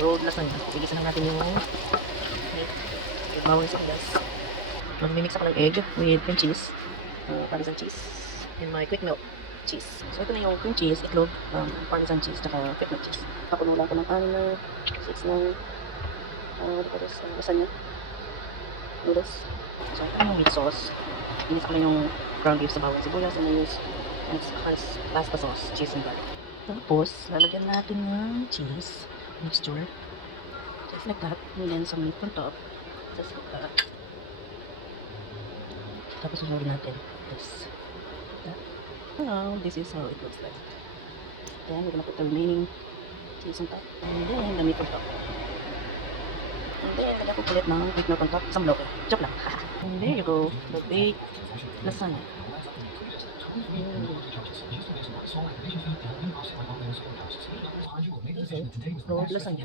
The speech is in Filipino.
rolled lasagna. Igisa lang natin yung bawang sibuyas. Mag-mix ako ng egg with cream cheese, parmesan cheese, and my quick melt cheese. So ito na yung cream cheese, itlog, parmesan cheese, tsaka quick melt cheese. Pakulo lang ko ng 6 na, lasagna, noodles. So ito yung meat sauce. Inis ko na yung ground beef sa bawang sibuyas, and I use pasta sauce, cheese and garlic. Tapos, lalagyan natin ng cheese mixture. Just like that. And then some meat on top. Just like that. Tapos susunod natin. This. That. Now, this is how it looks like. Then, we're gonna put the remaining cheese on top. And then, the meat on top. And then, lagyan ko ulit ng quick milk on top. Isang bloke. Joke lang. And there you go. The baked lasagna. Rolled lasagna.